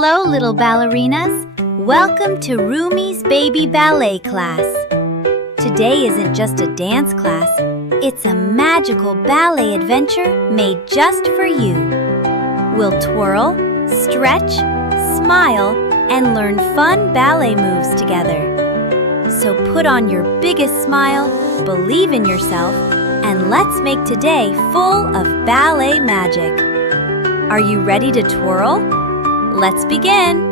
Hello, little ballerinas. Welcome to RUMI's baby ballet class. Today isn't just a dance class, it's a magical ballet adventure made just for you. We'll twirl, stretch, smile, and learn fun ballet moves together. So put on your biggest smile, believe in yourself, and let's make today full of ballet magic. Are you ready to twirl? Let's begin!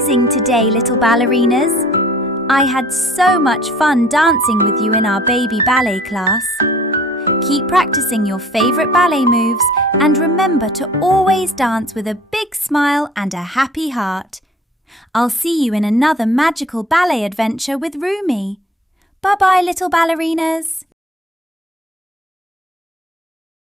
amazing today, little ballerinas. I had so much fun dancing with you in our baby ballet class. Keep practicing your favourite ballet moves and remember to always dance with a big smile and a happy heart. I'll see you in another magical ballet adventure with RUMI. Bye-bye, little ballerinas.